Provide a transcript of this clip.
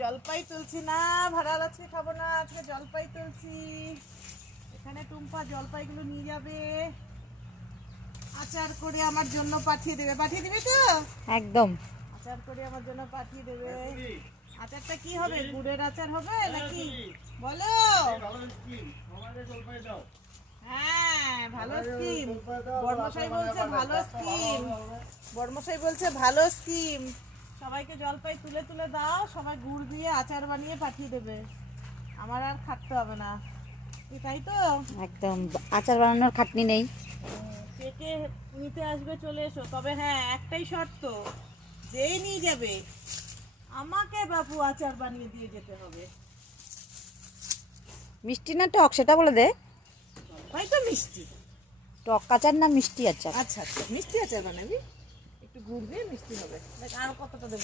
জলপাই তুলছি না, ভাড়ার আজকে খাবো না, আজকে জলপাই তুলছি। এখানে টুম্পা জলপাইগুলো নিয়ে যাবে, আচার করে আমার জন্য পাঠিয়ে দেবে। পাঠিয়ে দিবে তো? একদম। আচার করে আমার জন্য পাঠিয়ে দেবে। আচারটা কি হবে? গুড়ের আচার হবে নাকি বলো? হ্যাঁ, ভালো স্কিম। বড়মশাই বলছে ভালো স্কিম। বড়মশাই বলছে ভালো স্কিম। সবাইকে জলপাই তুলে তুলে দাও, সবাই গুড় দিয়ে আচার বানিয়ে পাঠিয়ে দেবে, আমার আর খাটতে হবে না। তাই তো? একদম, আচার বানানোর খাটনি নেই। কে কে নিতে আসবে চলে এসো, তবে হ্যাঁ একটাই শর্ত, যেই নিয়ে যাবে আমাকে বাপু আচার বানিয়ে দিয়ে যেতে হবে। মিষ্টি না টক সেটা বলে দে। জলপাই তো মিষ্টি। টক আচার না মিষ্টি আচার? আচ্ছা আচ্ছা, মিষ্টি আচার বানাবি, একটু গুড় দিয়ে মিষ্টি হবে। দেখ আরো কতটা দেবো।